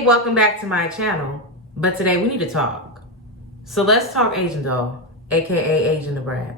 Hey, welcome back to my channel. But today we need to talk. So let's talk Asian doll, aka ASIAN Da Brat.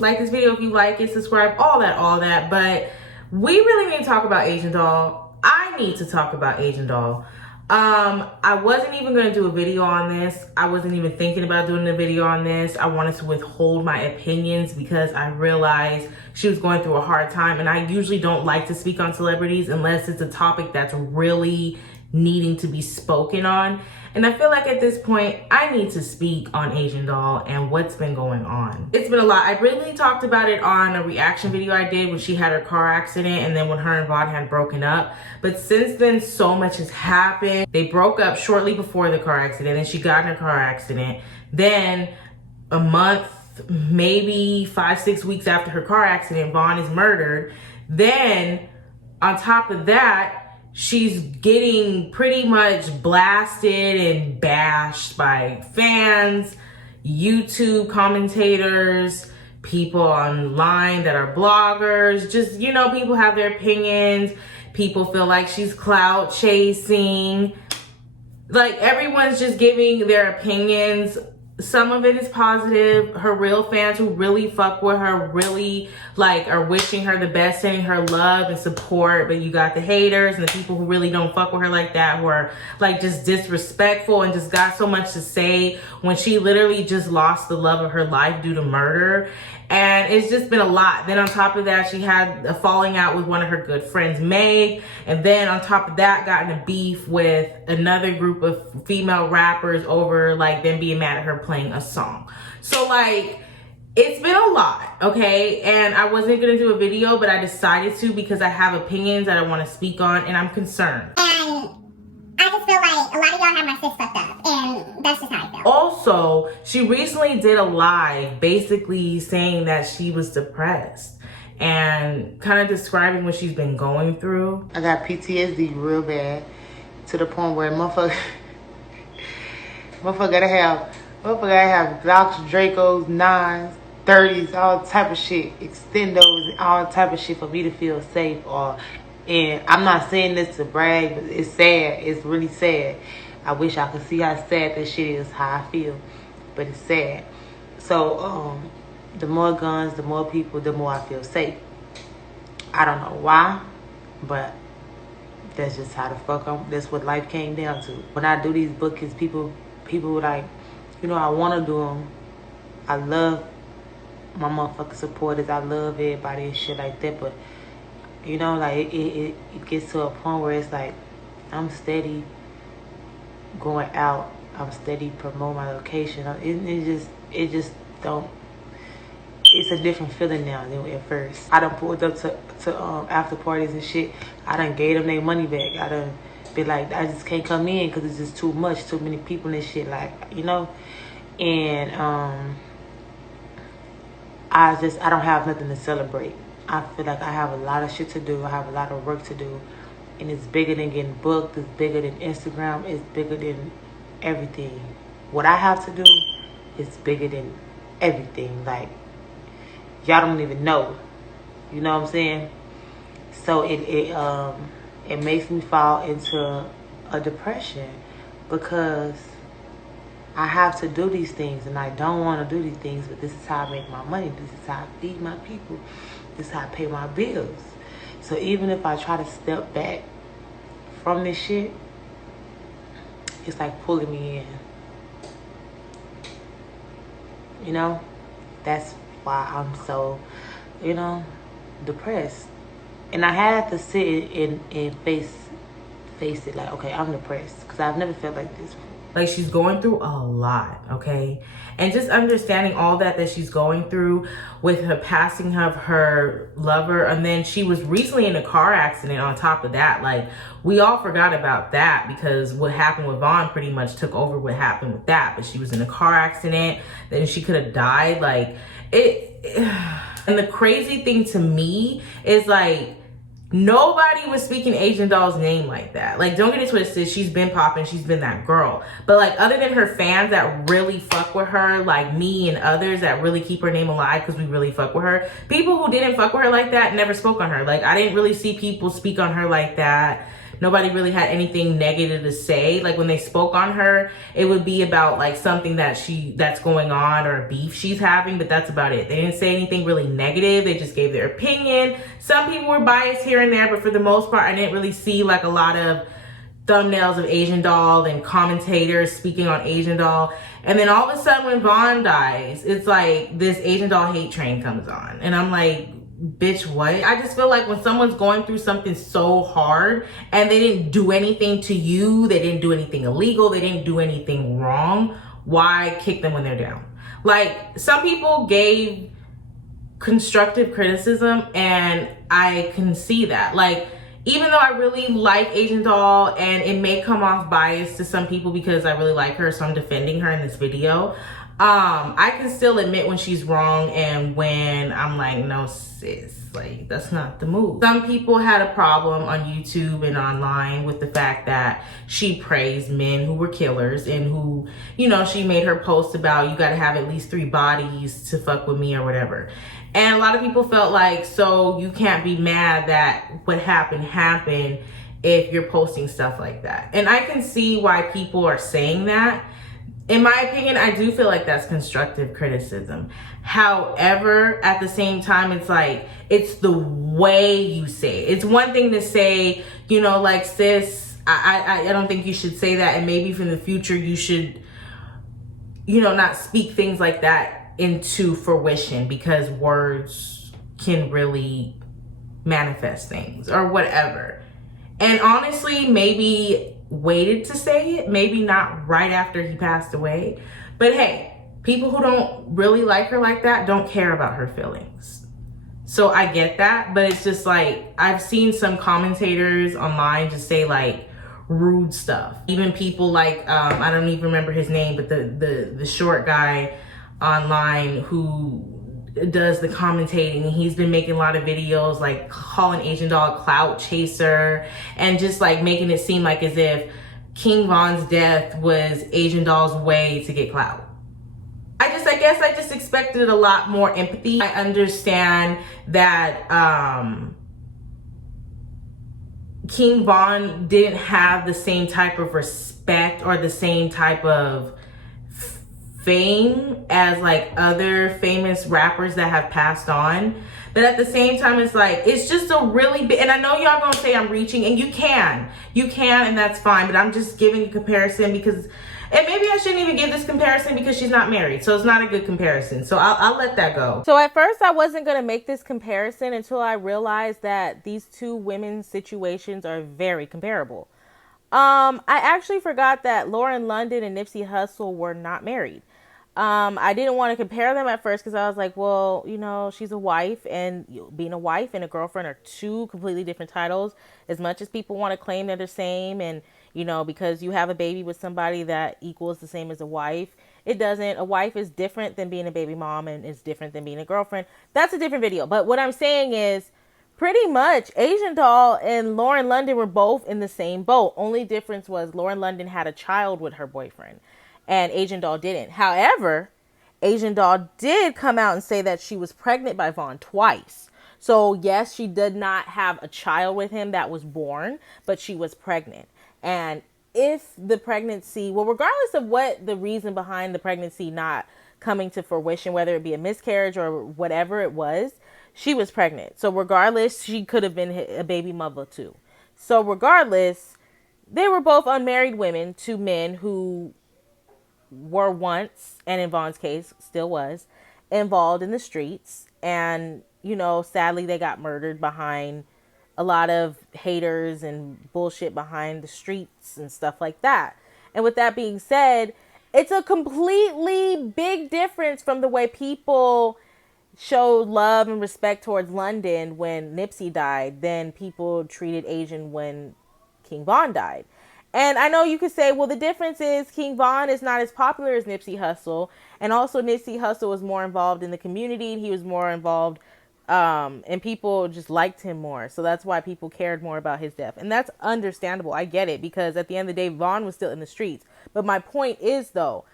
Like this video if you like it, subscribe, all that. But we really need to talk about Asian doll. I need to talk about Asian doll. I wasn't even gonna do a video on this. I wasn't even thinking about doing a video on this. I wanted to withhold my opinions because I realized she was going through a hard time, and I usually don't like to speak on celebrities unless it's a topic that's really needing to be spoken on. And I feel like at this point, I need to speak on Asian doll and what's been going on. It's been a lot. I briefly talked about it on a reaction video I did when she had her car accident and then when her and Vaughn had broken up. But since then, so much has happened. They broke up shortly before the car accident and she got in a car accident. Then a month, maybe 5-6 weeks after her car accident, Vaughn is murdered. Then on top of that, she's getting pretty much blasted and bashed by fans, YouTube commentators, people online that are bloggers. Just, you know, people have their opinions. People feel like she's clout chasing. Like, everyone's just giving their opinions. Some of it is positive. Her real fans who really fuck with her really like are wishing her the best, sending her love and support. But you got the haters and the people who really don't fuck with her like that, who are like just disrespectful and just got so much to say when she literally just lost the love of her life due to murder. And it's just been a lot. Then on top of that, she had a falling out with one of her good friends, Meg. And then on top of that, got in a beef with another group of female rappers over like them being mad at her playing a song. So like, it's been a lot, okay? And I wasn't gonna do a video, but I decided to because I have opinions that I wanna speak on and I'm concerned. And I just feel like a lot of y'all have my sis fucked up, and that's just how I feel. Also, she recently did a live basically saying that she was depressed and kind of describing what she's been going through. I got PTSD real bad to the point where motherfucker gotta have Glocks, Dracos, 9s, 30s, all type of shit, extendos, all type of shit for me to feel safe. And I'm not saying this to brag, but it's sad. It's really sad. I wish I could see how sad this shit is, how I feel, but it's sad. So the more guns, the more people, the more I feel safe. I don't know why, but that's just how the fuck that's what life came down to. When I do these bookings, people like, you know, I want to do them. I love my motherfucking supporters. I love everybody and shit like that. But, you know, like, it gets to a point where it's like, I'm steady going out. I'm steady promoting my location. It just don't, it's a different feeling now than at first. I done pulled up to after parties and shit. I done gave them their money back. I done be like, I just can't come in because it's just too much, too many people and shit, like, you know. And I don't have nothing to celebrate. I feel like I have a lot of shit to do. I have a lot of work to do, and it's bigger than getting booked. It's bigger than Instagram. It's bigger than everything. What I have to do is bigger than everything. Like, y'all don't even know. You know what I'm saying? So it makes me fall into a depression because I have to do these things and I don't want to do these things, but this is how I make my money. This is how I feed my people. This is how I pay my bills. So even if I try to step back from this shit, it's like pulling me in. You know? That's why I'm so, you know, depressed. And I had to sit and face it like, okay, I'm depressed because I've never felt like this before. Like, she's going through a lot, okay? And just understanding all that she's going through with her passing of her lover. And then she was recently in a car accident on top of that. Like, we all forgot about that because what happened with Vaughn pretty much took over what happened with that. But she was in a car accident. Then she could have died. Like, and the crazy thing to me is, like, Nobody was speaking Asian Doll's name like that. Like, don't get it twisted. She's been popping. She's been that girl. But, like, other than her fans that really fuck with her, like me and others that really keep her name alive because we really fuck with her, people who didn't fuck with her like that never spoke on her. Like, I didn't really see people speak on her like that. Nobody really had anything negative to say. Like, when they spoke on her, it would be about like something that's going on or a beef she's having, but that's about it. They didn't say anything really negative. They just gave their opinion. Some people were biased here and there, but for the most part, I didn't really see like a lot of thumbnails of Asian Doll and commentators speaking on Asian Doll. And then all of a sudden when Vaughn dies, it's like this Asian Doll hate train comes on. And I'm like, bitch, what? I just feel like when someone's going through something so hard and they didn't do anything to you, they didn't do anything illegal, they didn't do anything wrong, why kick them when they're down? Like, some people gave constructive criticism and I can see that. Like, even though I really like Asian Doll and it may come off biased to some people because I really like her, so I'm defending her in this video, I can still admit when she's wrong and when I'm like, no sis, like that's not the move. Some people had a problem on YouTube and online with the fact that she praised men who were killers and who, you know, she made her post about you gotta have at least 3 bodies to fuck with me or whatever. And a lot of people felt like, so you can't be mad that what happened if you're posting stuff like that. And I can see why people are saying that. In my opinion, I do feel like that's constructive criticism. However, at the same time, it's like, it's the way you say it. It's one thing to say, you know, like, sis, I don't think you should say that. And maybe for the future, you should, you know, not speak things like that into fruition because words can really manifest things or whatever. And honestly, maybe waited to say it, maybe not right after he passed away, but hey, people who don't really like her like that don't care about her feelings. So I get that, but it's just like, I've seen some commentators online just say like rude stuff. Even people like, I don't even remember his name, but the short guy online who does the commentating, he's been making a lot of videos like calling Asian Doll a clout chaser and just like making it seem like as if King Von's death was Asian Doll's way to get clout. I guess I just expected a lot more empathy. I understand that King Von didn't have the same type of respect or the same type of fame as like other famous rappers that have passed on, but at the same time it's like, it's just a really big, and I know y'all gonna say I'm reaching, and you can and that's fine, but I'm just giving a comparison because, and maybe I shouldn't even give this comparison because she's not married, so it's not a good comparison, so I'll let that go. So at first I wasn't gonna make this comparison until I realized that these two women's situations are very comparable. I actually forgot that Lauren London and Nipsey Hussle were not married. I didn't want to compare them at first because I was like, well, you know, she's a wife, and being a wife and a girlfriend are 2 completely different titles. As much as people want to claim they're the same, and, you know, because you have a baby with somebody that equals the same as a wife, it doesn't. A wife is different than being a baby mom, and it's different than being a girlfriend. That's a different video. But what I'm saying is, pretty much, Asian Doll and Lauren London were both in the same boat. Only difference was Lauren London had a child with her boyfriend, and Asian Doll didn't. However, Asian Doll did come out and say that she was pregnant by Vaughn twice. So yes, she did not have a child with him that was born, but she was pregnant. And if the pregnancy, well, regardless of what the reason behind the pregnancy not coming to fruition, whether it be a miscarriage or whatever it was, she was pregnant. So regardless, she could have been a baby mother too. So regardless, they were both unmarried women to men who were once, and in Vaughn's case still was, involved in the streets. And, you know, sadly they got murdered behind a lot of haters and bullshit behind the streets and stuff like that. And with that being said, it's a completely big difference from the way people showed love and respect towards London when Nipsey died than people treated Asian when King Von died. And I know you could say, well, the difference is King Von is not as popular as Nipsey Hussle. And also Nipsey Hussle was more involved in the community. He was more involved And people just liked him more. So that's why people cared more about his death. And that's understandable. I get it, because at the end of the day, Vaughn was still in the streets. But my point is, though,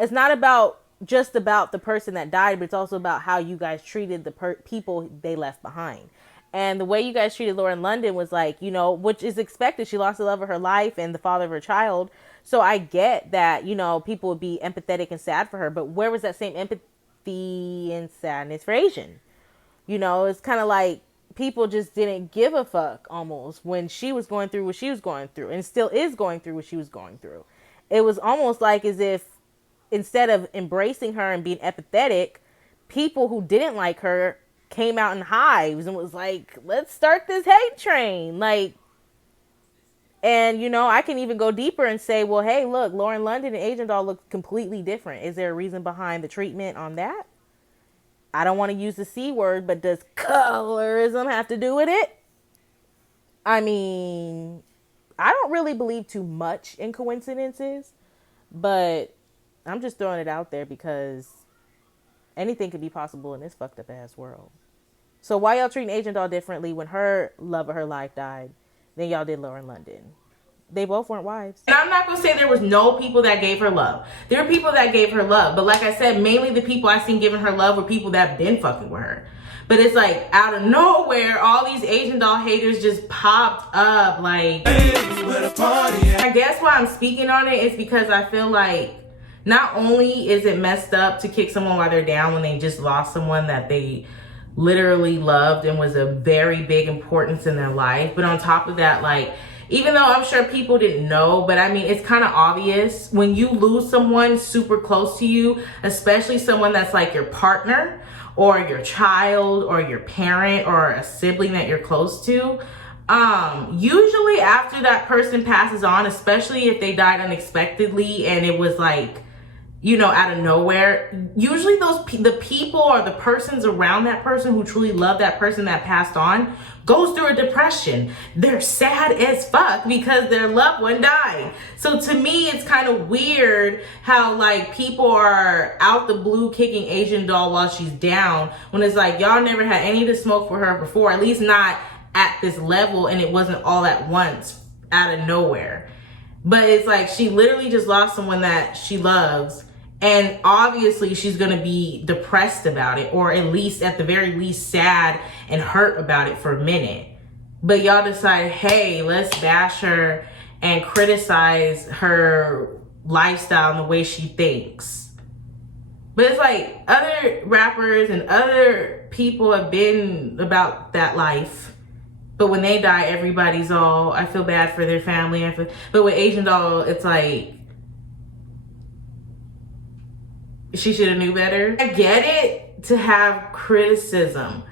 it's not about just about the person that died, but it's also about how you guys treated the people they left behind. And the way you guys treated Lauren London was like, you know, which is expected. She lost the love of her life and the father of her child. So I get that, you know, people would be empathetic and sad for her. But where was that same empathy and sadness for Asian? You know, it's kind of like people just didn't give a fuck almost when she was going through what she was going through, and still is going through what she was going through. It was almost like as if instead of embracing her and being empathetic, people who didn't like her came out in hives and was like, let's start this hate train. Like, and you know, I can even go deeper and say, well, hey, look, Lauren London and Asian Doll look completely different. Is there a reason behind the treatment on that? I don't want to use the C word, but does colorism have to do with it? I mean, I don't really believe too much in coincidences, but I'm just throwing it out there because anything could be possible in this fucked up ass world. So why y'all treating Asian Doll differently when her love of her life died than y'all did Lauren London? They both weren't wives. And I'm not going to say there was no people that gave her love. There were people that gave her love. But like I said, mainly the people I seen giving her love were people that been fucking with her. But it's like out of nowhere, all these Asian Doll haters just popped up. Like, I guess why I'm speaking on it is because I feel like not only is it messed up to kick someone while they're down when they just lost someone that they literally loved and was a very big importance in their life, but on top of that, like, even though I'm sure people didn't know, but I mean, it's kind of obvious when you lose someone super close to you, especially someone that's like your partner or your child or your parent or a sibling that you're close to. Usually after that person passes on, especially if they died unexpectedly and it was like, you know, out of nowhere, usually the people or the persons around that person who truly love that person that passed on goes through a depression. They're sad as fuck because their loved one died. So to me, it's kind of weird how like people are out the blue kicking Asian Doll while she's down when it's like y'all never had any of the smoke for her before, at least not at this level, and it wasn't all at once out of nowhere. But it's like she literally just lost someone that she loves, and obviously she's gonna be depressed about it, or at least at the very least sad and hurt about it for a minute. But y'all decide, hey, let's bash her and criticize her lifestyle and the way she thinks. But it's like other rappers and other people have been about that life. But when they die, everybody's all, I feel bad for their family. But with Asian Doll, it's like, she should have knew better. I get it to have criticism,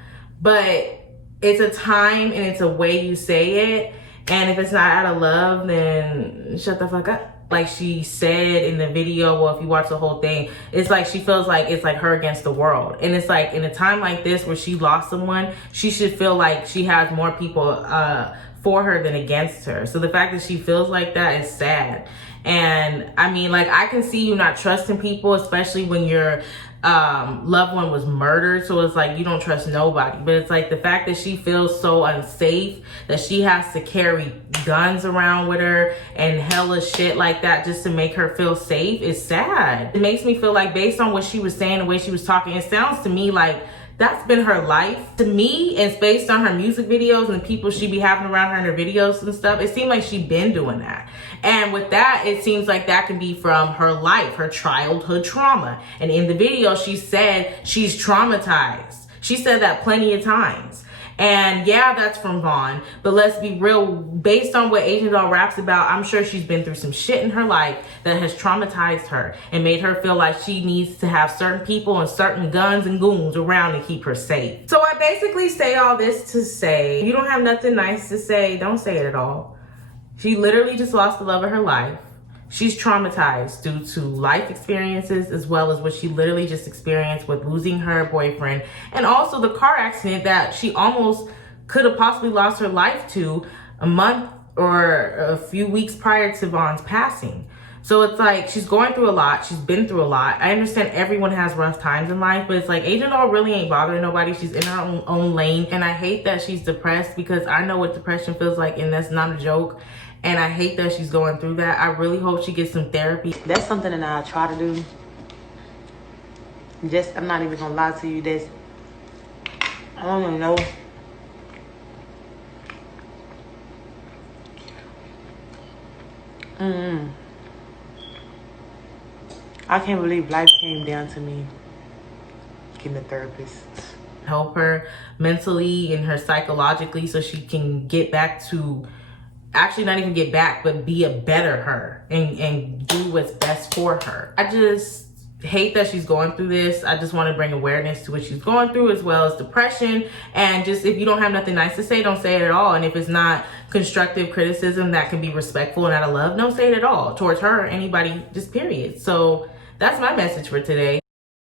but it's a time and it's a way you say it. And if it's not out of love, then shut the fuck up. Like she said in the video, well, if you watch the whole thing, it's like she feels like it's like her against the world. And it's like in a time like this where she lost someone, she should feel like she has more people for her than against her. So the fact that she feels like that is sad. And I mean, like, I can see you not trusting people, especially when your loved one was murdered. So it's like you don't trust nobody. But it's like the fact that she feels so unsafe that she has to carry guns around with her and hella shit like that just to make her feel safe is sad. It makes me feel like, based on what she was saying, the way she was talking, it sounds to me like that's been her life. To me, it's based on her music videos and the people she be having around her in her videos and stuff. It seemed like she been doing that. And with that, it seems like that can be from her life, her childhood trauma. And in the video, she said she's traumatized. She said that plenty of times. And yeah, that's from Vaughn. But let's be real, based on what Asian Doll raps about, I'm sure she's been through some shit in her life that has traumatized her and made her feel like she needs to have certain people and certain guns and goons around to keep her safe. So I basically say all this to say, if you don't have nothing nice to say, don't say it at all. She literally just lost the love of her life. She's traumatized due to life experiences as well as what she literally just experienced with losing her boyfriend, and also the car accident that she almost could have possibly lost her life to a month or a few weeks prior to Vaughn's passing. So it's like she's going through a lot. She's been through a lot. I understand everyone has rough times in life, but it's like Agent Doll really ain't bothering nobody. She's in her own lane. And I hate that she's depressed because I know what depression feels like, and that's not a joke. And I hate that she's going through that. I really hope she gets some therapy. That's something that I try to do. I'm not even gonna lie to you. I don't even know. I can't believe life came down to me getting a therapist. Help her mentally and her psychologically so she can get back to, actually not even get back, but be a better her and do what's best for her. I just hate that she's going through this. I just want to bring awareness to what she's going through, as well as depression. And just, if you don't have nothing nice to say, don't say it at all. And if it's not constructive criticism that can be respectful and out of love, don't say it at all towards her or anybody, just period. So that's my message for today.